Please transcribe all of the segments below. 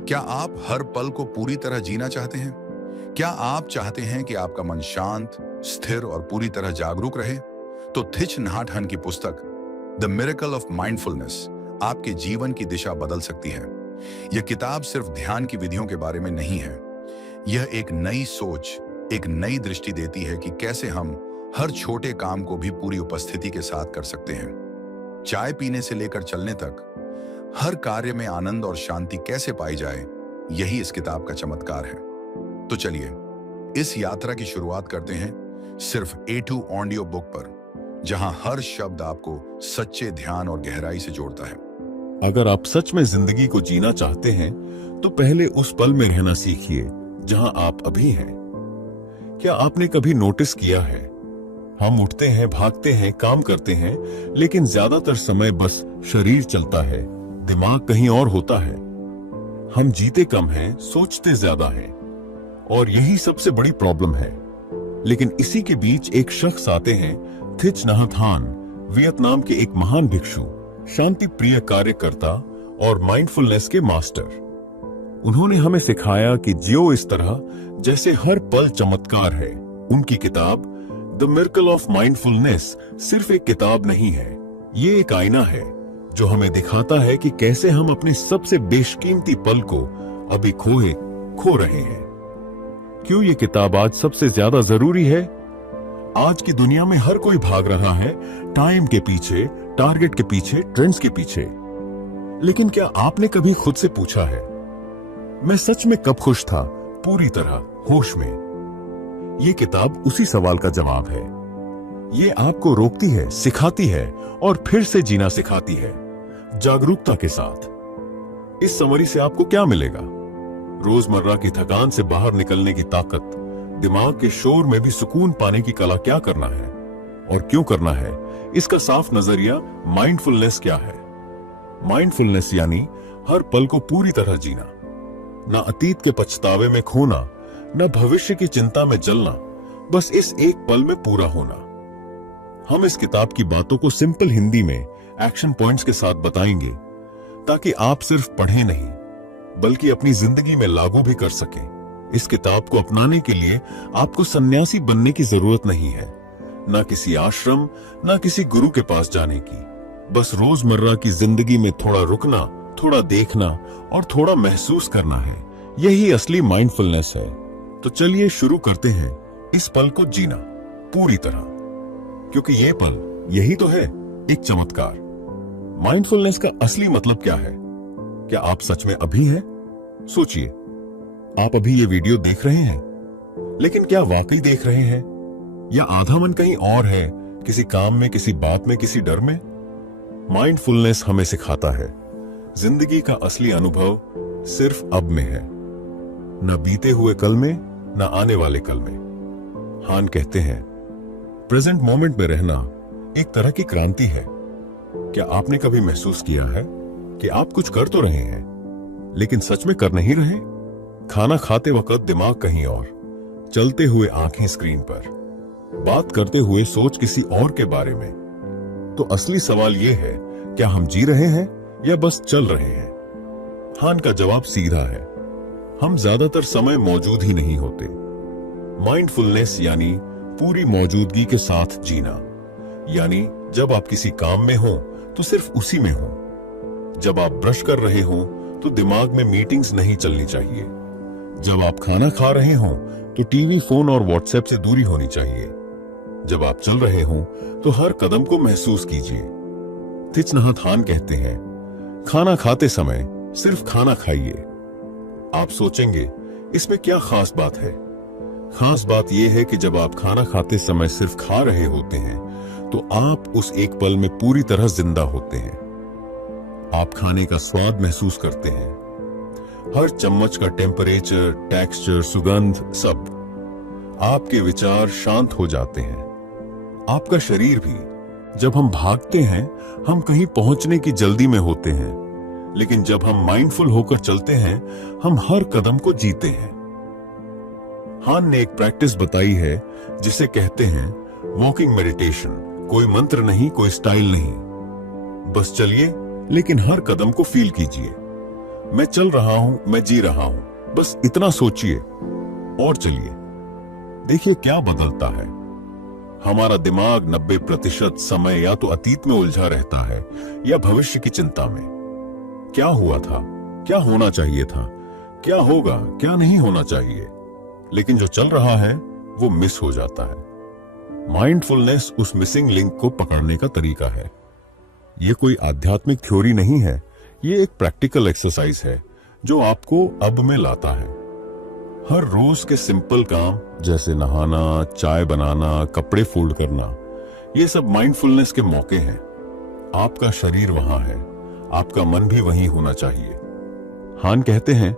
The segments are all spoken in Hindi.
क्या आप हर पल को पूरी तरह जीना चाहते हैं? क्या आप चाहते हैं कि आपका मन शांत, स्थिर और पूरी तरह जागरूक रहे? तो थिच नहाट हन की पुस्तक द मिरेकल ऑफ माइंडफुलनेस आपके जीवन की दिशा बदल सकती है। यह किताब सिर्फ ध्यान की विधियों के बारे में नहीं है। यह एक नई सोच, एक नई दृष्टि देती है कि कैसे हम हर छोटे काम को भी पूरी उपस्थिति के साथ कर सकते हैं। चाय पीने से लेकर चलने तक हर कार्य में आनंद और शांति कैसे पाई जाए, यही इस किताब का चमत्कार है। तो चलिए इस यात्रा की शुरुआत करते हैं सिर्फ A2 ऑडियो बुक पर, जहां हर शब्द आपको सच्चे ध्यान और गहराई से जोड़ता है। अगर आप सच में जिंदगी को जीना चाहते हैं तो पहले उस पल में रहना सीखिए जहां आप अभी हैं। क्या आपने कभी नोटिस किया है, हम उठते हैं, भागते हैं, काम करते हैं, लेकिन ज्यादातर समय बस शरीर चलता है, दिमाग कहीं और होता है। हम जीते कम हैं, सोचते ज्यादा हैं, और यही सबसे बड़ी प्रॉब्लम है। लेकिन इसी के बीच एक शख्स आते हैं, थिच नहात हान, वियतनाम के एक महान भिक्षु, शांति प्रिय कार्यकर्ता और माइंडफुलनेस के मास्टर। उन्होंने हमें सिखाया कि जियो इस तरह जैसे हर पल चमत्कार है। उनकी किताब द मिरेकल ऑफ माइंडफुलनेस सिर्फ एक किताब नहीं है, ये एक आईना है जो हमें दिखाता है कि कैसे हम अपने सबसे बेशकीमती पल को अभी खो रहे हैं। क्यों ये किताब आज सबसे ज्यादा जरूरी है? आज की दुनिया में हर कोई भाग रहा है टाइम के पीछे, टारगेट के पीछे, ट्रेंड्स के पीछे। लेकिन क्या आपने कभी खुद से पूछा है, मैं सच में कब खुश था, पूरी तरह होश में? ये किताब उसी सवाल का जवाब है। ये आपको रोकती है, सिखाती है और फिर से जीना सिखाती है, जागरूकता के साथ। इस समरी से आपको क्या मिलेगा? रोजमर्रा की थकान से बाहर निकलने की ताकत, दिमाग के शोर में भी सुकून पाने की कला, क्या करना है और क्यों करना है, इसका साफ नजरिया। माइंडफुलनेस क्या है? माइंडफुलनेस यानी हर पल को पूरी तरह जीना, ना अतीत के पछतावे में खोना, न भविष्य की चिंता में जलना, बस इस एक पल में पूरा होना। हम इस किताब की बातों को सिंपल हिंदी में एक्शन पॉइंट्स के साथ बताएंगे, ताकि आप सिर्फ पढ़ें नहीं बल्कि अपनी जिंदगी में लागू भी कर सकें। इस किताब को अपनाने के लिए आपको सन्यासी बनने की जरूरत नहीं है, ना किसी आश्रम, ना किसी गुरु के पास जाने की। बस रोजमर्रा की जिंदगी में थोड़ा रुकना, थोड़ा देखना और थोड़ा महसूस करना है। यही असली माइंडफुलनेस है। तो चलिए शुरू करते हैं इस पल को जीना पूरी तरह, क्योंकि ये पल यही तो है एक चमत्कार। माइंडफुलनेस का असली मतलब क्या है? क्या आप सच में अभी हैं? सोचिए, आप अभी ये वीडियो देख रहे हैं, लेकिन क्या वाकई देख रहे हैं, या आधा मन कहीं और है, किसी काम में, किसी बात में, किसी डर में? माइंडफुलनेस हमें सिखाता है जिंदगी का असली अनुभव सिर्फ अब में है, न बीते हुए कल में, न आने वाले कल में। हान कहते हैं, प्रेजेंट मोमेंट में रहना एक तरह की क्रांति है। क्या आपने कभी महसूस किया है कि आप कुछ कर तो रहे हैं, लेकिन सच में कर नहीं रहे? खाना खाते वक्त दिमाग कहीं और, चलते हुए आंखें स्क्रीन पर, बात करते हुए सोच किसी और के बारे में। तो असली सवाल यह है, क्या हम जी रहे हैं या बस चल रहे हैं? हान का जवाब सीधा है, हम ज्यादातर समय मौजूद ही नहीं होते। माइंडफुलनेस यानी पूरी मौजूदगी के साथ जीना, यानी जब आप किसी काम में हो तो सिर्फ उसी में हो। जब आप ब्रश कर रहे हो तो दिमाग में मीटिंग्स नहीं चलनी चाहिए। जब आप खाना खा रहे हो तो टीवी, फोन और व्हाट्सएप से दूरी होनी चाहिए। जब आप चल रहे हो तो हर कदम को महसूस कीजिए। थिच नहात हान कहते हैं, खाना खाते समय सिर्फ खाना खाइए। आप सोचेंगे, इसमें क्या खास बात है? खास बात यह है कि जब आप खाना खाते समय सिर्फ खा रहे होते हैं तो आप उस एक पल में पूरी तरह जिंदा होते हैं। आप खाने का स्वाद महसूस करते हैं, हर चम्मच का टेम्परेचर, टेक्सचर, सुगंध, सब। आपके विचार शांत हो जाते हैं, आपका शरीर भी। जब हम भागते हैं, हम कहीं पहुंचने की जल्दी में होते हैं, लेकिन जब हम माइंडफुल होकर चलते हैं, हम हर कदम को जीते हैं। हान ने एक प्रैक्टिस बताई है जिसे कहते हैं वॉकिंग मेडिटेशन। कोई मंत्र नहीं, कोई स्टाइल नहीं, बस चलिए, लेकिन हर कदम को फील कीजिए। मैं चल रहा हूं, मैं जी रहा हूं, बस इतना सोचिए और चलिए। देखिए क्या बदलता है। हमारा दिमाग 90% समय या तो अतीत में उलझा रहता है या भविष्य की चिंता में। क्या हुआ था, क्या होना चाहिए था, क्या होगा, क्या नहीं होना चाहिए। लेकिन जो चल रहा है वो मिस हो जाता है। माइंडफुलनेस उस मिसिंग लिंक को पकड़ने का तरीका है। ये कोई आध्यात्मिक थ्योरी नहीं है, ये एक प्रैक्टिकल एक्सरसाइज है जो आपको अब में लाता है। हर रोज के सिंपल काम जैसे नहाना, चाय बनाना, कपड़े फोल्ड करना, ये सब माइंडफुलनेस के मौके हैं। आपका शरीर वहां है, आपका मन भी वहीं होना चाहिए। हान कहते हैं,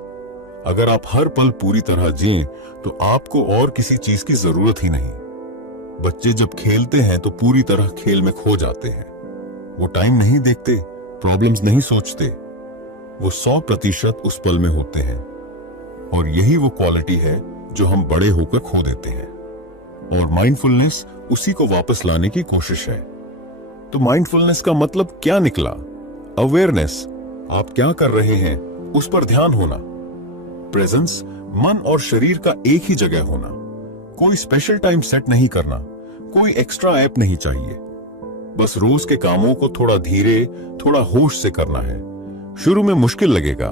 अगर आप हर पल पूरी तरह जिएं तो आपको और किसी चीज की जरूरत ही नहीं। बच्चे जब खेलते हैं तो पूरी तरह खेल में खो जाते हैं। वो टाइम नहीं देखते, प्रॉब्लम्स नहीं सोचते, वो 100% उस पल में होते हैं। और यही वो क्वालिटी है जो हम बड़े होकर खो देते हैं। और माइंडफुलनेस उसी को वापस लाने की कोशिश है। तो माइंडफुलनेस का मतलब क्या निकला? अवेयरनेस, आप क्या कर रहे हैं उस पर ध्यान होना। प्रेजेंस, मन और शरीर का एक ही जगह होना। कोई स्पेशल टाइम सेट नहीं करना, कोई एक्स्ट्रा ऐप नहीं चाहिए। बस रोज के कामों को थोड़ा धीरे, थोड़ा होश से करना है। शुरू में मुश्किल लगेगा,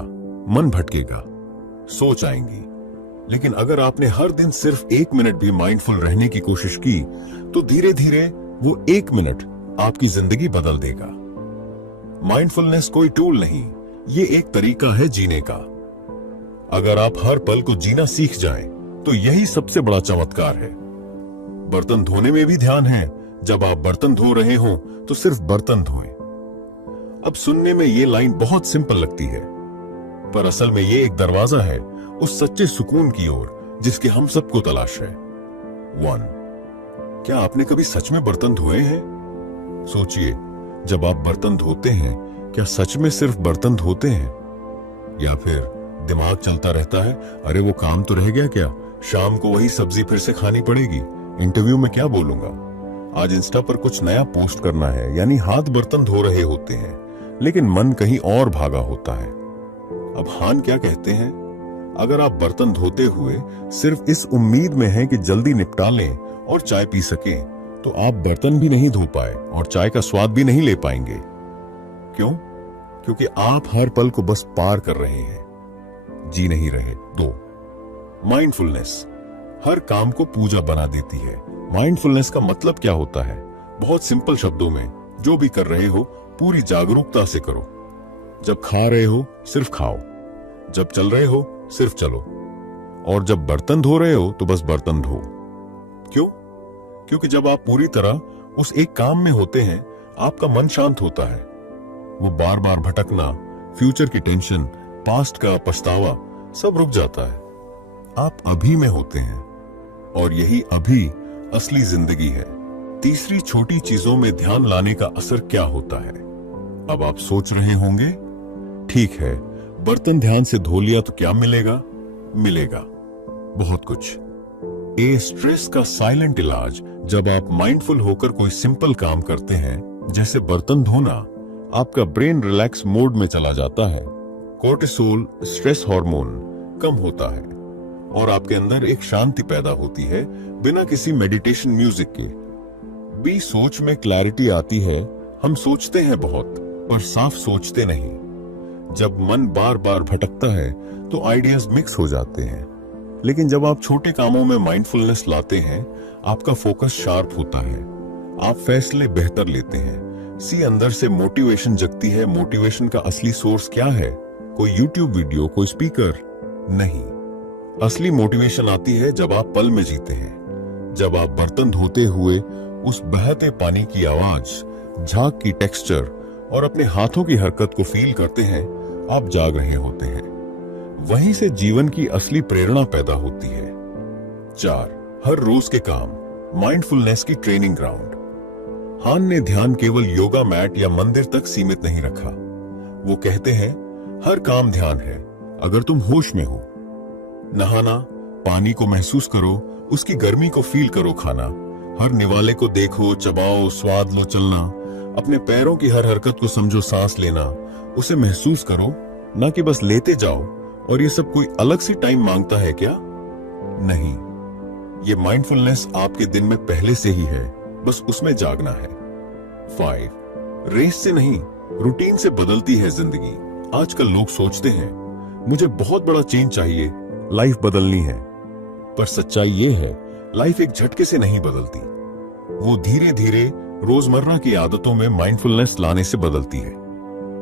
मन भटकेगा, सोच आएंगी, लेकिन अगर आपने हर दिन सिर्फ 1 मिनट भी माइंडफुल रहने की कोशिश की तो धीरे धीरे वो 1 मिनट आपकी जिंदगी बदल देगा। माइंडफुलनेस कोई टूल नहीं, ये एक तरीका है जीने का। अगर आप हर पल को जीना सीख जाएं, तो यही सबसे बड़ा चमत्कार है। बर्तन धोने में भी ध्यान है। जब आप बर्तन धो रहे हो तो सिर्फ बर्तन धोएं। अब सुनने में ये लाइन बहुत सिंपल लगती है, पर असल में ये एक दरवाजा है उस सच्चे सुकून की ओर जिसकी हम सबको तलाश है। 1. क्या आपने कभी सच में बर्तन धोए हैं? सोचिए, जब आप बर्तन धोते हैं, क्या सच में सिर्फ बर्तन धोते हैं, या फिर दिमाग चलता रहता है, अरे वो काम तो रह गया क्या, शाम को वही सब्जी फिर से खानी पड़ेगी, इंटरव्यू में क्या बोलूंगा, आज इंस्टा पर कुछ नया पोस्ट करना है। यानी हाथ बर्तन धो रहे होते हैं लेकिन मन कहीं और भागा होता है। अब हान क्या कहते हैं, अगर आप बर्तन धोते हुए सिर्फ इस उम्मीद में हैं कि जल्दी निपटा लें और चाय पी सकें, तो आप बर्तन भी नहीं धो पाए और चाय का स्वाद भी नहीं ले पाएंगे। क्यों? क्योंकि आप हर पल को बस पार कर रहे हैं, जी नहीं रहे। 2. माइंडफुलनेस हर काम को पूजा बना देती है। माइंडफुलनेस का मतलब क्या होता है? बहुत सिंपल शब्दों में, जो भी कर रहे हो पूरी जागरूकता से करो। जब खा रहे हो सिर्फ खाओ, जब चल रहे हो सिर्फ चलो, और जब बर्तन धो रहे हो तो बस बर्तन धो। क्यों? क्योंकि जब आप पूरी तरह उस एक काम में होते हैं, आपका मन शांत होता है। वो बार बार भटकना, फ्यूचर की टेंशन, पास्ट का पछतावा सब रुक जाता है। आप अभी में होते हैं, और यही अभी असली जिंदगी है। तीसरी, छोटी चीजों में ध्यान लाने का असर क्या होता है? अब आप सोच रहे होंगे, ठीक है, बर्तन ध्यान से धो लिया तो क्या मिलेगा? मिलेगा बहुत कुछ। स्ट्रेस का साइलेंट इलाज, जब आप माइंडफुल होकर कोई सिंपल काम करते हैं जैसे बर्तन धोना, आपका ब्रेन रिलैक्स मोड में चला जाता है। कोर्टिसोल, स्ट्रेस हार्मोन कम होता है और आपके अंदर एक शांति पैदा होती है बिना किसी मेडिटेशन म्यूजिक के। सोच में क्लैरिटी आती है। हम सोचते हैं बहुत, पर साफ सोचते नहीं। जब मन बार बार भटकता है तो आइडियाज मिक्स हो जाते हैं, लेकिन जब आप छोटे कामों में माइंडफुलनेस लाते हैं, आपका फोकस शार्प होता है, आप फैसले बेहतर लेते हैं। अंदर से मोटिवेशन जगती है। मोटिवेशन का असली सोर्स क्या है? कोई यूट्यूब वीडियो, कोई स्पीकर नहीं। असली मोटिवेशन आती है जब आप पल में जीते हैं, जब आप बर्तन धोते हुए उस बहते पानी की आवाज, झाग की टेक्सचर और अपने हाथों की हरकत को फील करते हैं। आप जाग रहे होते हैं। वहीं से जीवन की असली प्रेरणा पैदा होती है। 4. हर रोज के काम, माइंडफुलनेस की ट्रेनिंग ग्राउंड। हान ने ध्यान केवल योगा मैट या मंदिर तक सीमित नहीं रखा। वो कहते हैं, हर काम ध्यान है अगर तुम होश में हो। नहाना, पानी को महसूस करो, उसकी गर्मी को फील करो। खाना, हर निवाले को देखो, चबाओ, स्वाद लो। चलना, अपने पैरों की हर हरकत को समझो। सांस लेना, उसे महसूस करो। ना कि बस लेते जाओ। और ये सब कोई अलग से टाइम मांगता है क्या? नहीं, ये माइंडफुलनेस आपके दिन में पहले से ही है, बस उसमें जागना है। 5 रेस से नहीं, रूटीन से बदलती है जिंदगी। आजकल लोग सोचते हैं मुझे बहुत बड़ा चेंज चाहिए, लाइफ बदलनी है। पर सच्चाई ये है, लाइफ एक झटके से नहीं बदलती, वो धीरे धीरे रोजमर्रा की आदतों में माइंडफुलनेस लाने से बदलती है।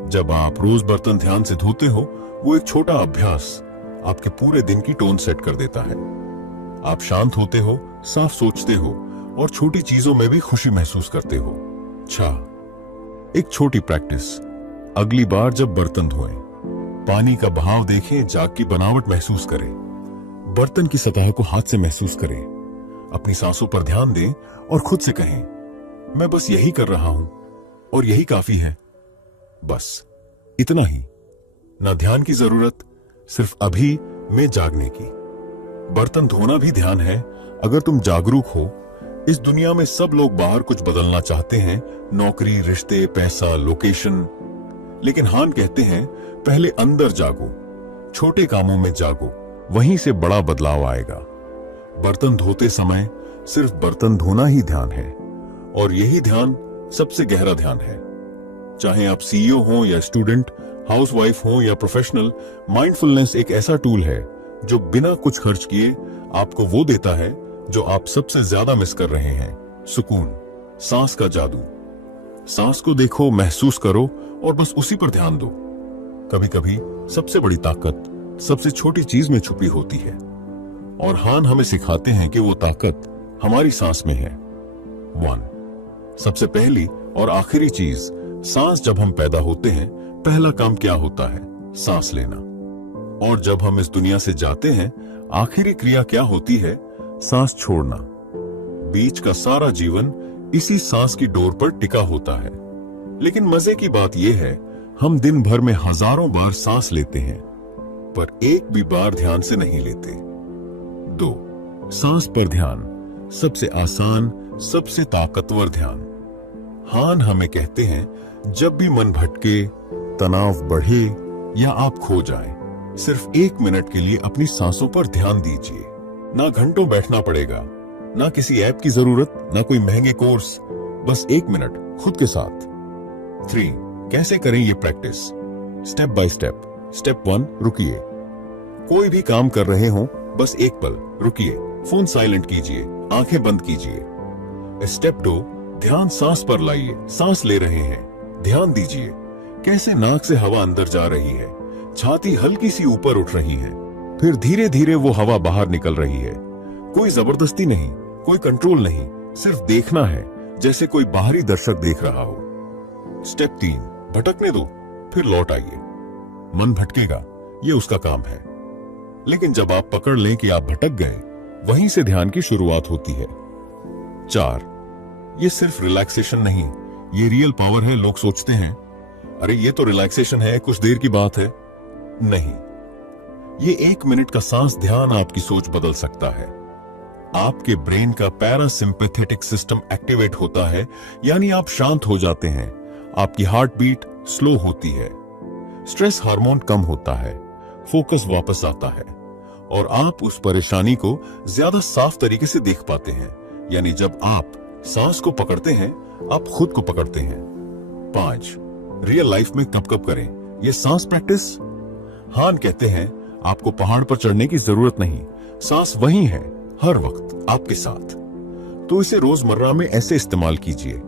जब आप रोज बर्तन ध्यान से धोते हो, वो एक छोटा अभ्यास आपके पूरे दिन की टोन सेट कर देता है। आप शांत होते हो, साफ सोचते हो और छोटी चीजों में भी खुशी महसूस करते हो। एक छोटी प्रैक्टिस, अगली बार जब बर्तन धोएं, पानी का बहाव देखें, जाग की बनावट महसूस करें, बर्तन की सतह को हाथ से महसूस करें, अपनी सांसों पर ध्यान दें और खुद से कहें, मैं बस यही कर रहा हूं और यही काफी है। बस इतना ही। ना ध्यान की जरूरत, सिर्फ अभी में जागने की। बर्तन धोना भी ध्यान है अगर तुम जागरूक हो। इस दुनिया में सब लोग बाहर कुछ बदलना चाहते हैं, नौकरी, रिश्ते, पैसा, लोकेशन। लेकिन हान कहते हैं पहले अंदर जागो, छोटे कामों में जागो, वहीं से बड़ा बदलाव आएगा। बर्तन धोते समय सिर्फ बर्तन धोना ही ध्यान है, और यही ध्यान सबसे गहरा ध्यान है। चाहे आप सीईओ हो या स्टूडेंट, हाउसवाइफ हो या प्रोफेशनल, माइंडफुलनेस एक ऐसा टूल है जो बिना कुछ खर्च किए आपको वो देता है जो आप सबसे ज्यादा मिस कर रहे हैं, सुकून, सांस का जादू। सांस को देखो, महसूस करो और बस उसी पर ध्यान दो। कभी कभी सबसे बड़ी ताकत सबसे छोटी चीज में छुपी होती है, और हान हमें सिखाते हैं कि वो ताकत हमारी सांस में है। 1 सबसे पहली और आखिरी चीज, सांस। जब हम पैदा होते हैं, पहला काम क्या होता है? सांस लेना। और जब हम इस दुनिया से जाते हैं, आखिरी क्रिया क्या होती है? सांस छोड़ना। बीच का सारा जीवन इसी सांस की डोर पर टिका होता है। लेकिन मजे की बात यह है, हम दिन भर में हजारों बार सांस लेते हैं, पर एक भी बार ध्यान से नहीं लेते। 2 सांस पर ध्यान, सबसे आसान, सबसे ताकतवर ध्यान। हान हमें कहते हैं जब भी मन भटके, तनाव बढ़े या आप खो जाएं, सिर्फ 1 मिनट के लिए अपनी सांसों पर ध्यान दीजिए। ना घंटों बैठना पड़ेगा, ना किसी ऐप की जरूरत, ना कोई महंगे कोर्स, बस 1 मिनट खुद के साथ। 3 कैसे करें ये practice? Step by step. Step 1 रुकिए। कोई भी काम कर रहे हो, बस एक पल रुकिए, फोन साइलेंट कीजिए, आंखें बंद कीजिए। स्टेप 2 ध्यान सांस पर लाइए। सांस ले रहे हैं, ध्यान दीजिए कैसे नाक से हवा अंदर जा रही है, छाती हल्की सी ऊपर उठ रही है, फिर धीरे धीरे वो हवा बाहर निकल रही है। कोई जबरदस्ती नहीं, कोई कंट्रोल नहीं, सिर्फ देखना है, जैसे कोई बाहरी दर्शक देख रहा हो। स्टेप 3 भटकने दो, फिर लौट आइए। मन भटकेगा, ये उसका काम है, लेकिन जब आप पकड़ लें कि आप भटक गए, वहीं से ध्यान की शुरुआत होती है। 4 ये सिर्फ रिलैक्सेशन नहीं, ये रियल पावर है। लोग सोचते हैं अरे ये तो रिलैक्सेशन है, कुछ देर की बात है। नहीं, ये 1 मिनट का सांस ध्यान आपकी सोच बदल सकता है। आपके ब्रेन का पैरासिम्पैथेटिक सिस्टम एक्टिवेट होता है, यानी आप शांत हो जाते हैं, आपकी हार्ट बीट स्लो होती है, स्ट्रेस हार्मोन कम होता है, फोकस वापस आता है, और आप उस परेशानी को ज्यादा साफ तरीके से देख पाते हैं। यानी जब आप सांस को पकड़ते हैं, आप खुद को पकड़ते हैं। 5 रियल लाइफ में कब कब करें ये सांस प्रैक्टिस? हान कहते हैं आपको पहाड़ पर चढ़ने की जरूरत नहीं, सांस वहीं है, हर वक्त आपके साथ। तो इसे रोजमर्रा में ऐसे इस्तेमाल कीजिए।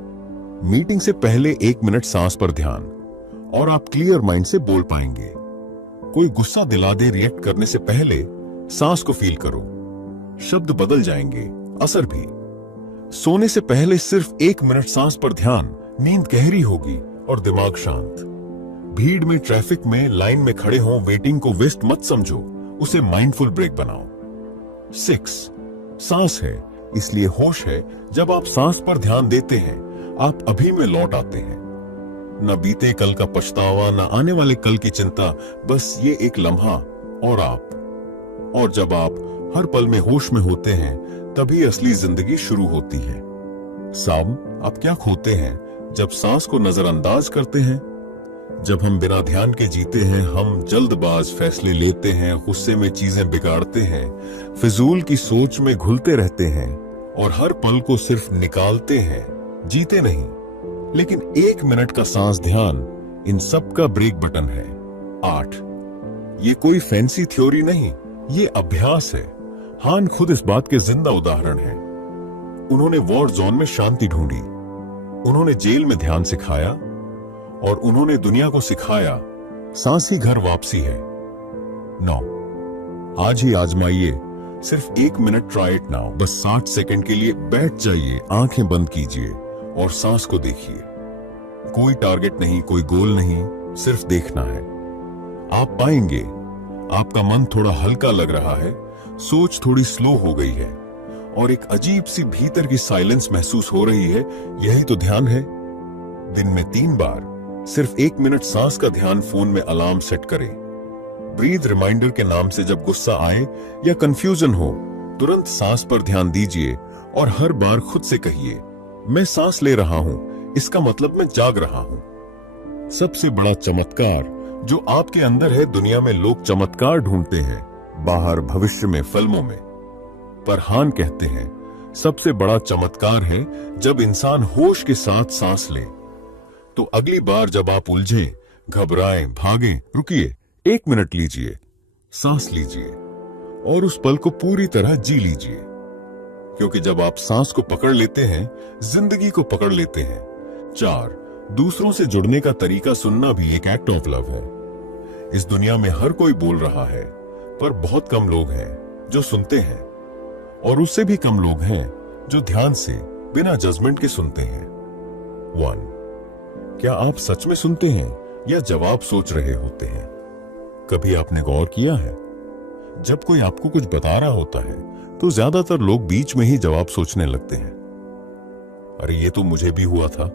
मीटिंग से पहले 1 मिनट सांस पर ध्यान, और आप क्लियर माइंड से बोल पाएंगे। कोई गुस्सा दिला दे, रिएक्ट करने से पहले सांस को फील करो, शब्द बदल जाएंगे, असर भी। सोने से पहले सिर्फ 1 मिनट सांस पर ध्यान, नींद गहरी होगी और दिमाग शांत। भीड़ में, ट्रैफिक में, लाइन में खड़े हो, वेटिंग को वेस्ट मत समझो, उसे माइंडफुल ब्रेक बनाओ। 6 सांस है इसलिए होश है। जब आप सांस पर ध्यान देते हैं, आप अभी में लौट आते हैं। न बीते कल का पछतावा, न आने वाले कल की चिंता, बस ये एक लम्हा और आप। और जब आप हर पल में होश में होते हैं, तभी असली जिंदगी शुरू होती है। साम आप क्या खोते हैं जब सांस को नजरअंदाज करते हैं? जब हम बिना ध्यान के जीते हैं, हम जल्दबाज फैसले लेते हैं, गुस्से में चीजें बिगाड़ते हैं, फिजूल की सोच में घुलते रहते हैं और हर पल को सिर्फ निकालते हैं, जीते नहीं। लेकिन 1 मिनट का सांस ध्यान इन सब का ब्रेक बटन है। 8, ये कोई फैंसी थ्योरी नहीं, ये अभ्यास है। हान खुद इस बात के जिंदा उदाहरण है। उन्होंने वॉर जोन में शांति ढूंढी, उन्होंने जेल में ध्यान सिखाया और उन्होंने दुनिया को सिखाया सांस ही घर वापसी है। 9, आज ही आजमाइए, सिर्फ 1 मिनट, ट्राई इट नाउ। बस 60 सेकंड के लिए बैठ जाइए, आंखें बंद कीजिए और सांस को देखिए। कोई टारगेट नहीं, कोई गोल नहीं, सिर्फ देखना है। आप पाएंगे आपका मन थोड़ा हल्का लग रहा है, सोच थोड़ी स्लो हो गई है और एक अजीब सी भीतर की साइलेंस महसूस हो रही है। यही तो ध्यान है। दिन में 3 बार सिर्फ 1 मिनट सांस का ध्यान फोन में अलार्म सेट करें। ब्रीथ रिमाइंडर के नाम से जब गुस्सा आए या कंफ्यूजन हो, तुरंत सांस पर ध्यान दीजिए और हर बार खुद से कहिए, मैं सांस ले रहा हूं, इसका मतलब मैं जाग रहा हूं। सबसे बड़ा चमत्कार जो आपके अंदर है, दुनिया में लोग चमत्कार ढूंढते हैं, बाहर, भविष्य में, फिल्मों में, पर हान कहते हैं सबसे बड़ा चमत्कार है जब इंसान होश के साथ सांस ले। तो अगली बार जब आप उलझें, घबराएं, भागें, रुकिए, 1 मिनट लीजिए, सांस लीजिए और उस पल को पूरी तरह जी लीजिए। क्योंकि जब आप सांस को पकड़ लेते हैं, जिंदगी को पकड़ लेते हैं। 4, दूसरों से जुड़ने का तरीका सुनना भी एक एक्ट ऑफ लव है। इस दुनिया में हर कोई बोल रहा है, पर बहुत कम लोग हैं जो सुनते हैं और उससे भी कम लोग हैं जो ध्यान से, बिना जजमेंट के सुनते हैं। 1, क्या आप सच में सुनते हैं या जवाब सोच रहे होते हैं? कभी आपने गौर किया है, जब कोई आपको कुछ बता रहा होता है तो ज्यादातर लोग बीच में ही जवाब सोचने लगते हैं। अरे ये तो मुझे भी हुआ था,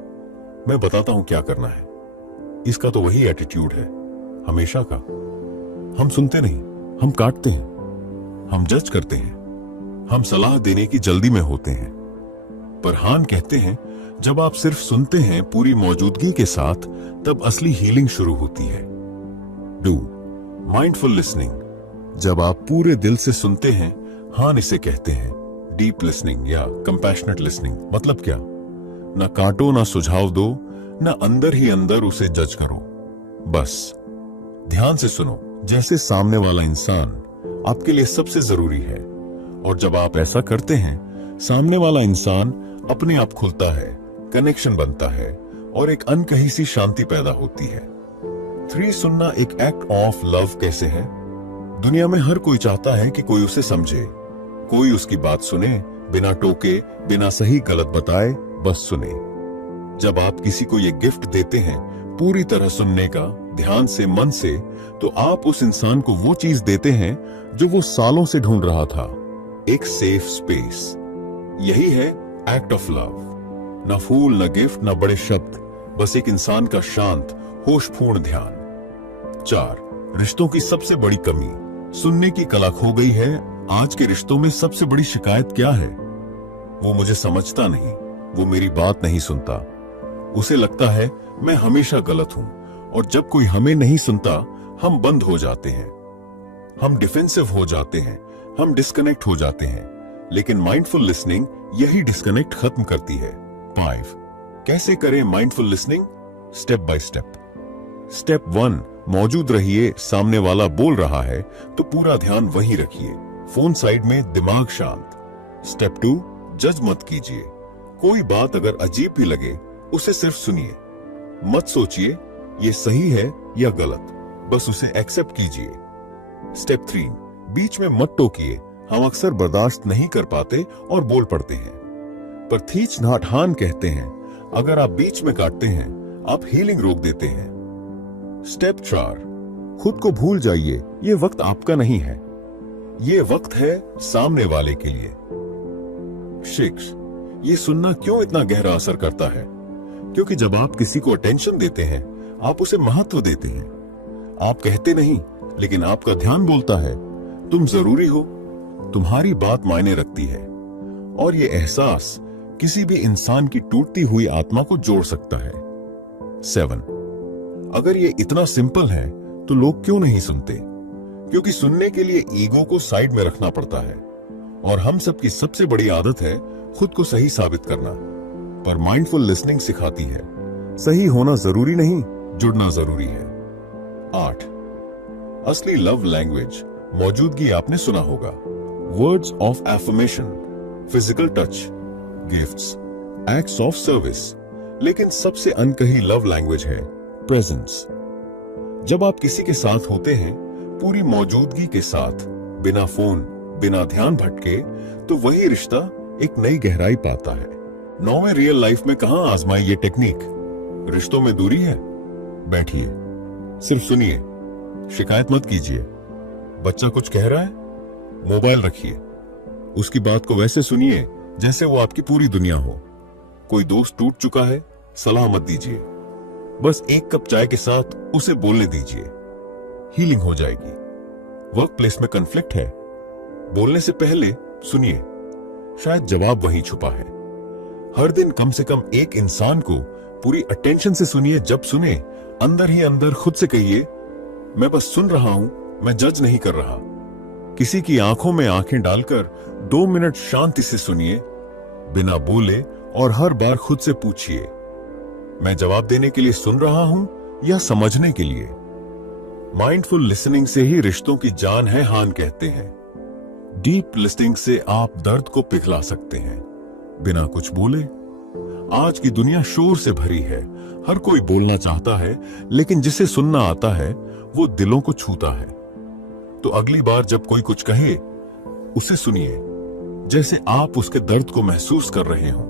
मैं बताता हूं क्या करना है। इसका तो वही एटीट्यूड है हमेशा का। हम सुनते नहीं, हम काटते हैं, हम जज करते हैं, हम सलाह देने की जल्दी में होते हैं। पर हान कहते हैं जब आप सिर्फ सुनते हैं पूरी मौजूदगी के साथ, तब असली हीलिंग शुरू होती है। 2, माइंडफुल लिसनिंग। जब आप पूरे दिल से सुनते हैं, हान इसे कहते हैं डीप लिसनिंग या कंपैशनेट लिसनिंग। मतलब क्या? ना काटो, ना सुझाव दो, ना अंदर ही अंदर उसे जज करो, बस ध्यान से सुनो, जैसे सामने वाला इंसान आपके लिए सबसे जरूरी है। और जब आप ऐसा करते हैं, सामने वाला इंसान अपने आप खुलता है, कनेक्शन बनता है और एक अनकही सी शांति पैदा होती है। 3, सुनना एक एक्ट ऑफ लव कैसे है? दुनिया में हर कोई चाहता है कि कोई उसे समझे, कोई उसकी बात सुने, बिना टोके, बिना सही गलत बताए, बस सुने। जब आप किसी को ये गिफ्ट देते हैं, पूरी तरह सुनने का, ध्यान से, मन से, तो आप उस इंसान को वो चीज देते हैं जो वो सालों से ढूंढ रहा था, एक सेफ स्पेस। यही है एक्ट ऑफ लव। ना फूल, ना गिफ्ट, ना बड़े शब्द, बस एक इंसान का शांत, होशपूर्ण ध्यान। 4, रिश्तों की सबसे बड़ी कमी, सुनने की कला खो गई है। आज के रिश्तों में सबसे बड़ी शिकायत क्या है? वो मुझे समझता नहीं, वो मेरी बात नहीं सुनता, उसे लगता है मैं हमेशा गलत हूं। और जब कोई हमें नहीं सुनता, हम बंद हो जाते हैं, हम डिफेंसिव हो जाते हैं, हम डिस्कनेक्ट हो जाते हैं। लेकिन माइंडफुल लिसनिंग यही डिस्कनेक्ट खत्म करती है। 5, कैसे करें mindful listening? Step by step. Step 1, मौजूद रहिए, सामने वाला बोल रहा है तो पूरा ध्यान वहीं रखिए, फोन साइड में, दिमाग शांत। स्टेप 2, जज मत कीजिए, कोई बात अगर अजीब भी लगे उसे सिर्फ सुनिए, मत सोचिए ये सही है या गलत, बस उसे एक्सेप्ट कीजिए। स्टेप 3, बीच में मत टोकिए, हम अक्सर बर्दाश्त नहीं कर पाते और बोल पड़ते हैं। पर थीच नाट हान कहते हैं अगर आप बीच में काटते हैं, आप हीलिंग रोक देते हैं। स्टेप 4, खुद को भूल जाइए, ये वक्त आपका नहीं है, ये वक्त है सामने वाले के लिए। 6, ये सुनना क्यों इतना गहरा असर करता है? क्योंकि जब आप किसी को अटेंशन देते हैं, आप उसे महत्व देते हैं। आप कहते नहीं, लेकिन आपका ध्यान बोलता है तुम जरूरी हो, तुम्हारी बात मायने रखती है। और ये एहसास किसी भी इंसान की टूटती हुई आत्मा को जोड़ सकता है। 7, अगर ये इतना सिंपल है तो लोग क्यों नहीं सुनते? क्योंकि सुनने के लिए ईगो को साइड में रखना पड़ता है, और हम सबकी सबसे बड़ी आदत है खुद को सही साबित करना। पर माइंडफुल लिसनिंग सिखाती है सही होना जरूरी नहीं, जुड़ना जरूरी है। 8 असली लव लैंग्वेज मौजूदगी आपने सुना होगा। Words of affirmation, physical touch, gifts, acts of service. लेकिन सबसे अनकही लव लैंग्वेज है प्रेजेंस। जब आप किसी के साथ होते हैं पूरी मौजूदगी के साथ, बिना फोन, बिना ध्यान भटके, तो वही रिश्ता एक नई गहराई पाता है। नौवें रियल लाइफ में कहां आजमाई ये टेक्निक? रिश्तों में दूरी है? बैठिए, सिर्फ सुनिए, शिकायत मत कीजिए। बच्चा कुछ कह रहा है, मोबाइल रखिए, उसकी बात को वैसे सुनिए जैसे वो आपकी पूरी दुनिया हो। कोई दोस्त टूट चुका है, सलाह मत दीजिए, बस एक कप चाय के साथ उसे बोलने दीजिए, हीलिंग हो जाएगी। वर्क प्लेस में कन्फ्लिक्ट है, बोलने से पहले सुनिए, शायद जवाब वहीं छुपा है। हर दिन कम से कम एक इंसान को पूरी अटेंशन से सुनिए। जब सुने, अंदर ही अंदर खुद से कहिए, मैं बस सुन रहा हूं, मैं जज नहीं कर रहा। किसी की आंखों में आंखें डालकर 2 मिनट शांति से सुनिए, बिना बोले, और हर बार खुद से पूछिए, मैं जवाब देने के लिए सुन रहा हूं या समझने के लिए? माइंडफुल लिसनिंग से ही रिश्तों की जान है, हान कहते हैं। डीप लिसनिंग से आप दर्द को पिघला सकते हैं बिना कुछ बोले। आज की दुनिया शोर से भरी है, हर कोई बोलना चाहता है, लेकिन जिसे सुनना आता है वो दिलों को छूता है। तो अगली बार जब कोई कुछ कहे, उसे सुनिए जैसे आप उसके दर्द को महसूस कर रहे हो,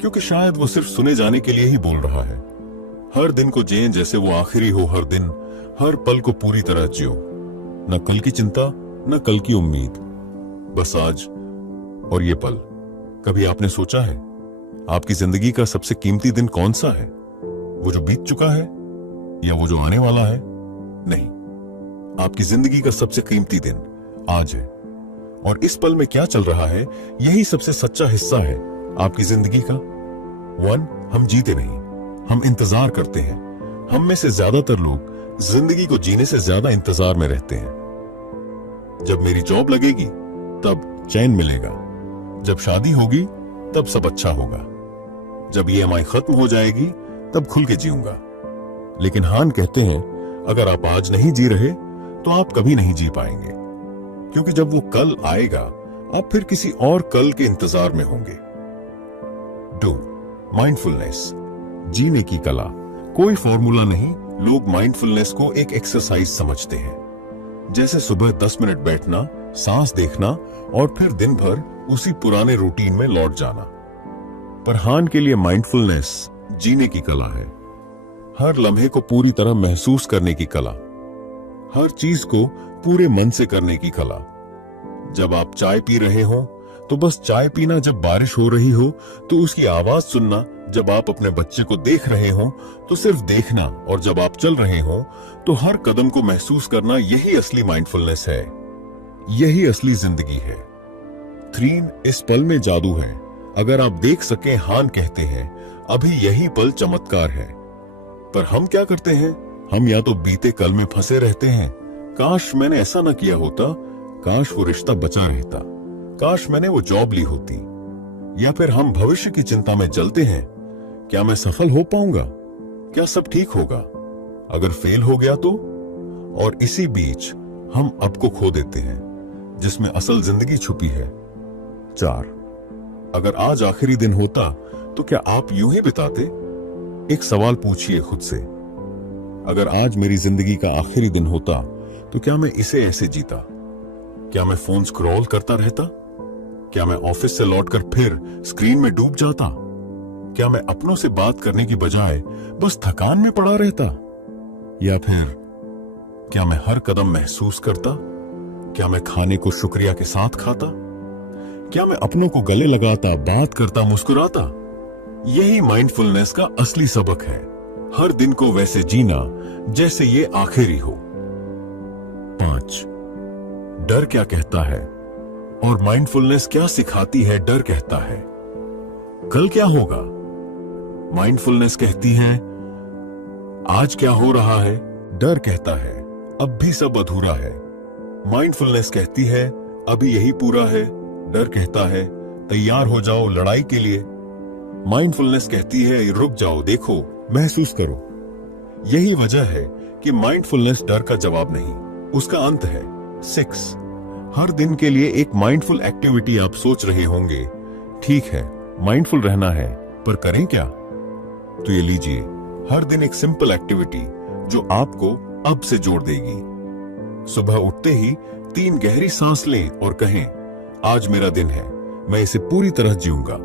क्योंकि शायद वो सिर्फ सुने जाने के लिए ही बोल रहा है। हर दिन को जिएं जैसे वो आखिरी हो। हर दिन, हर पल को पूरी तरह जियो। न कल की चिंता, न कल की उम्मीद, बस आज और ये पल। कभी आपने सोचा है आपकी जिंदगी का सबसे कीमती दिन कौन सा है? वो जो बीत चुका है या वो जो आने वाला है? नहीं, आपकी जिंदगी का सबसे कीमती दिन आज है, और इस पल में क्या चल रहा है यही सबसे सच्चा हिस्सा है आपकी जिंदगी का। हम जीते नहीं, हम इंतजार करते हैं। हम में से ज्यादातर लोग जिंदगी को जीने से ज्यादा इंतजार में रहते हैं। जब मेरी जॉब लगेगी तब चैन मिलेगा, जब शादी होगी तब सब अच्छा होगा, जब EMI खत्म हो जाएगी तब खुल के जीऊंगा। लेकिन हान कहते हैं, अगर आप आज नहीं जी रहे तो आप कभी नहीं जी पाएंगे, क्योंकि जब वो कल आएगा आप फिर किसी और कल के इंतजार में होंगे। माइंडफुलनेस, जीने की कला। कोई फॉर्मूला नहीं, लोग माइंडफुलनेस को एक एक्सरसाइज समझते हैं, जैसे सुबह 10 मिनट बैठना, सांस देखना, और फिर दिन भर उसी पुराने रूटीन में लौट जाना। पर हान के लिए माइंडफुलनेस जीने की कला है। हर लम्हे को पूरी तरह महसूस करने की कला, हर चीज को पूरे मन से करने की कला। जब आप चाय पी रहे हो तो बस चाय पीना, जब बारिश हो रही हो तो उसकी आवाज सुनना, जब आप अपने बच्चे को देख रहे हो तो सिर्फ देखना, और जब आप चल रहे हो तो हर कदम को महसूस करना। यही असली माइंडफुलनेस है, यही असली जिंदगी है। 3 इस पल में जादू है। अगर आप देख सकें, हान कहते हैं, अभी यही पल चमत्कार है। पर हम क्या करते हैं? हम या तो बीते कल में फंसे रहते हैं, काश मैंने ऐसा ना किया होता, काश वो रिश्ता बचा रहता, काश मैंने वो जॉब ली होती। या फिर हम भविष्य की चिंता में जलते हैं, क्या मैं सफल हो पाऊंगा, क्या सब ठीक होगा, अगर फेल हो गया तो? और इसी बीच हम अब को खो देते हैं, जिसमें असल जिंदगी छुपी है। 4 अगर आज आखिरी दिन होता तो क्या आप यूं ही बिताते? एक सवाल पूछिए खुद से, अगर आज मेरी जिंदगी का आखिरी दिन होता तो क्या मैं इसे ऐसे जीता? क्या मैं फोन स्क्रॉल करता रहता? क्या मैं ऑफिस से लौटकर फिर स्क्रीन में डूब जाता? क्या मैं अपनों से बात करने की बजाय बस थकान में पड़ा रहता? या फिर क्या मैं हर कदम महसूस करता? क्या मैं खाने को शुक्रिया के साथ खाता? क्या मैं अपनों को गले लगाता, बात करता, मुस्कुराता? यही माइंडफुलनेस का असली सबक है, हर दिन को वैसे जीना जैसे ये आखिरी हो। 5 डर क्या कहता है और माइंडफुलनेस क्या सिखाती है? डर कहता है कल क्या होगा, माइंडफुलनेस कहती है आज क्या हो रहा है? डर कहता है अब भी सब अधूरा है। माइंडफुलनेस कहती है अभी यही पूरा है। डर कहता है तैयार हो जाओ लड़ाई के लिए। माइंडफुलनेस कहती है रुक जाओ, देखो, महसूस करो। यही वजह है कि माइंडफुलनेस डर का जवाब नहीं, उसका अंत है। 6 हर दिन के लिए एक माइंडफुल एक्टिविटी। आप सोच रहे होंगे ठीक है माइंडफुल रहना है, पर करें क्या? तो ये लीजिए, हर दिन एक सिंपल एक्टिविटी जो आपको अब से जोड़ देगी। सुबह उठते ही 3 गहरी सांस लें और कहें आज मेरा दिन है, मैं इसे पूरी तरह जीऊंगा।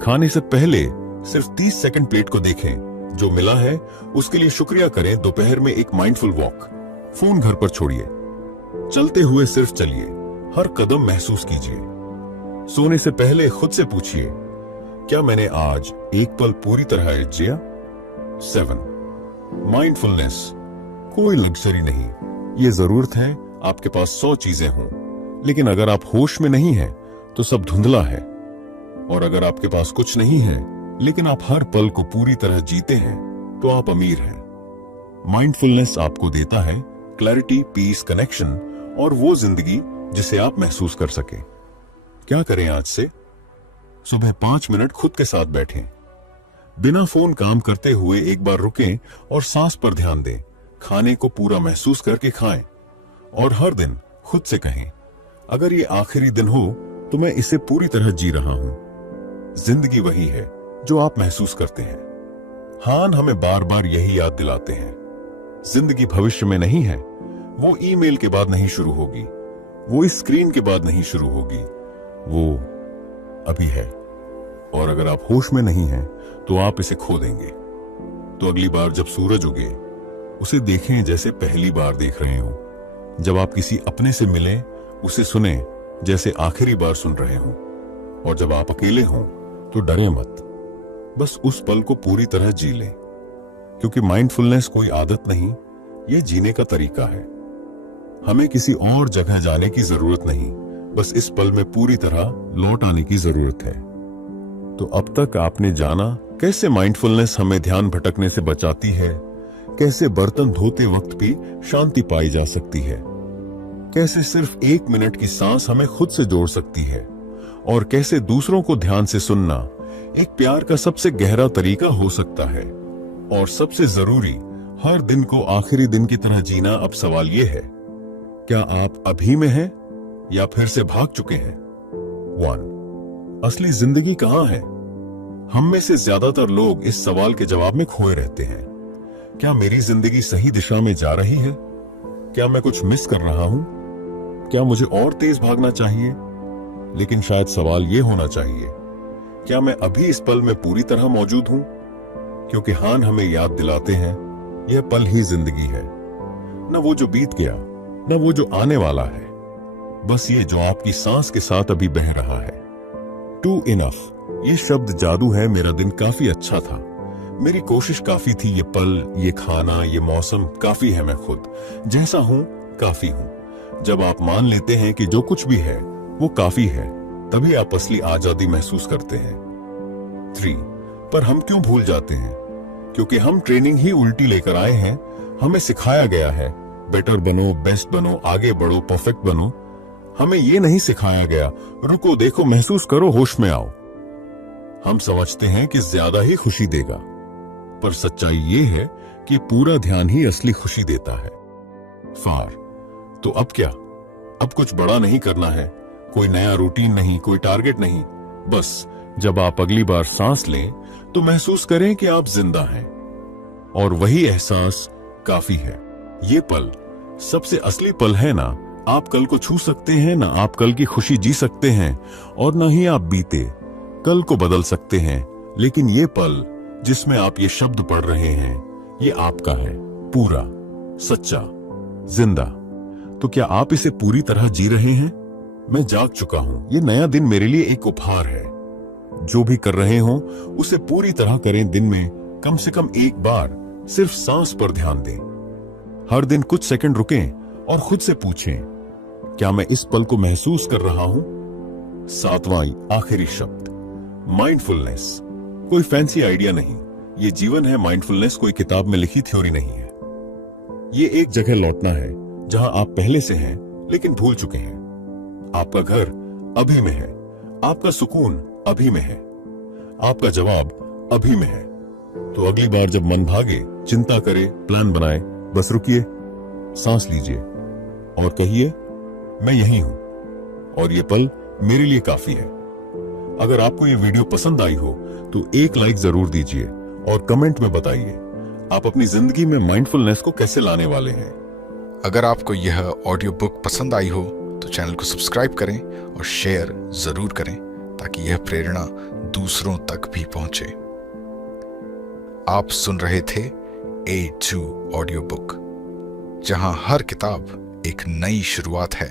खाने से पहले सिर्फ 30 सेकंड प्लेट को देखें, जो मिला है उसके लिए शुक्रिया करें। दोपहर में एक माइंडफुल वॉक। फोन घर पर छोड़िए, चलते हुए सिर्फ चलिए, हर कदम महसूस कीजिए। सोने से पहले खुद से पूछिए क्या मैंने आज एक पल पूरी तरह जिया? 7 माइंडफुलनेस कोई लग्जरी नहीं, ये जरूरत है आपके पास 100 चीजें हों, लेकिन अगर आप होश में नहीं हैं तो सब धुंधला है। और अगर आपके पास कुछ नहीं है लेकिन आप हर पल को पूरी तरह जीते हैं तो आप अमीर हैं। माइंडफुलनेस आपको देता है क्लैरिटी, पीस, कनेक्शन और वो जिंदगी जिसे आप महसूस कर सके। क्या करें आज से? सुबह 5 मिनट खुद के साथ बैठें, बिना फोन काम करते हुए एक बार रुकें और सांस पर ध्यान दें। खाने को पूरा महसूस करके खाएं और हर दिन खुद से कहें अगर ये आखिरी दिन हो तो मैं इसे पूरी तरह जी रहा हूं। जिंदगी वही है जो आप महसूस करते हैं। हान हमें बार बार यही याद दिलाते हैं, जिंदगी भविष्य में नहीं है, वो ईमेल के बाद नहीं शुरू होगी, वो इस स्क्रीन के बाद नहीं शुरू होगी, वो अभी है। और अगर आप होश में नहीं हैं तो आप इसे खो देंगे। तो अगली बार जब सूरज उगे उसे देखें जैसे पहली बार देख रहे हो। जब आप किसी अपने से मिलें उसे सुने जैसे आखिरी बार सुन रहे हो। और जब आप अकेले हों तो डरे मत, बस उस पल को पूरी तरह जी लें, क्योंकि माइंडफुलनेस कोई आदत नहीं, ये जीने का तरीका है। हमें किसी और जगह जाने की जरूरत नहीं, बस इस पल में पूरी तरह लौट आने की जरूरत है। तो अब तक आपने जाना कैसे माइंडफुलनेस हमें ध्यान भटकने से बचाती है, कैसे बर्तन धोते वक्त भी शांति पाई जा सकती है, कैसे सिर्फ 1 मिनट की सांस हमें खुद से जोड़ सकती है, और कैसे दूसरों को ध्यान से सुनना एक प्यार का सबसे गहरा तरीका हो सकता है। और सबसे जरूरी, हर दिन को आखिरी दिन की तरह जीना। अब सवाल यह है, क्या आप अभी में हैं या फिर से भाग चुके हैं? 1 असली जिंदगी कहां है? हम में से ज्यादातर लोग इस सवाल के जवाब में खोए रहते हैं। क्या मेरी जिंदगी सही दिशा में जा रही है? क्या मैं कुछ मिस कर रहा हूं? क्या मुझे और तेज भागना चाहिए? लेकिन शायद सवाल यह होना चाहिए, क्या मैं अभी इस पल में पूरी तरह मौजूद हूं? क्योंकि हान हमें याद दिलाते हैं यह पल ही जिंदगी है, न वो जो बीत गया, न वो जो आने वाला है, बस ये जो आपकी सांस के साथ अभी बह रहा है। टू इनफ, ये शब्द जादू है। मेरा दिन काफी अच्छा था, मेरी कोशिश काफी थी, ये पल, ये खाना, ये मौसम काफी है, मैं खुद जैसा हूं काफी हूं। जब आप मान लेते हैं कि जो कुछ भी है वो काफी है, तभी आप असली आजादी महसूस करते हैं। 3 पर हम क्यों भूल जाते हैं? क्योंकि हम ट्रेनिंग ही उल्टी लेकर आए हैं। हमें सिखाया गया है बेटर बनो, बेस्ट बनो, आगे बढ़ो, परफेक्ट बनो। हमें ये नहीं सिखाया गया रुको, देखो, महसूस करो, होश में आओ। हम समझते हैं कि ज्यादा ही खुशी देगा, पर सच्चाई ये है कि पूरा ध्यान ही असली खुशी देता है। तो अब क्या? अब कुछ बड़ा नहीं करना है, कोई नया रूटीन नहीं, कोई टारगेट नहीं। बस जब आप अगली बार सांस लें तो महसूस करें कि आप जिंदा हैं, और वही एहसास काफी है। ये पल सबसे असली पल है ना आप कल को छू सकते हैं, ना आप कल की खुशी जी सकते हैं, और ना ही आप बीते कल को बदल सकते हैं। लेकिन ये पल जिसमें आप ये शब्द पढ़ रहे हैं, ये आपका है, पूरा, सच्चा, जिंदा। तो क्या आप इसे पूरी तरह जी रहे हैं? मैं जाग चुका हूं, ये नया दिन मेरे लिए एक उपहार है। जो भी कर रहे हो उसे पूरी तरह करें। दिन में कम से कम एक बार सिर्फ सांस पर ध्यान दें। हर दिन कुछ सेकंड रुकें और खुद से पूछें, क्या मैं इस पल को महसूस कर रहा हूं? 7वां आखिरी शब्द, माइंडफुलनेस। कोई फैंसी आइडिया नहीं, ये जीवन है, माइंडफुलनेस कोई किताब में लिखी थ्योरी नहीं है। ये एक जगह लौटना है जहां आप पहले से हैं लेकिन भूल चुके हैं। आपका घर अभी में है, आपका सुकून अभी में है, आपका जवाब अभी में है। तो अगली बार जब मन भागे, चिंता करे, प्लान बनाए, बस रुकिए, सांस लीजिए और कहिए मैं यही हूं और ये पल मेरे लिए काफी है। अगर आपको ये वीडियो पसंद आई हो तो एक लाइक जरूर दीजिए और कमेंट में बताइए आप अपनी जिंदगी में माइंडफुलनेस को कैसे लाने वाले हैं। अगर आपको यह ऑडियो बुक पसंद आई हो तो चैनल को सब्सक्राइब करें और शेयर जरूर करें ताकि यह प्रेरणा दूसरों तक भी पहुंचे। आप सुन रहे थे A2 ऑडियो बुक, जहां हर किताब एक नई शुरुआत है।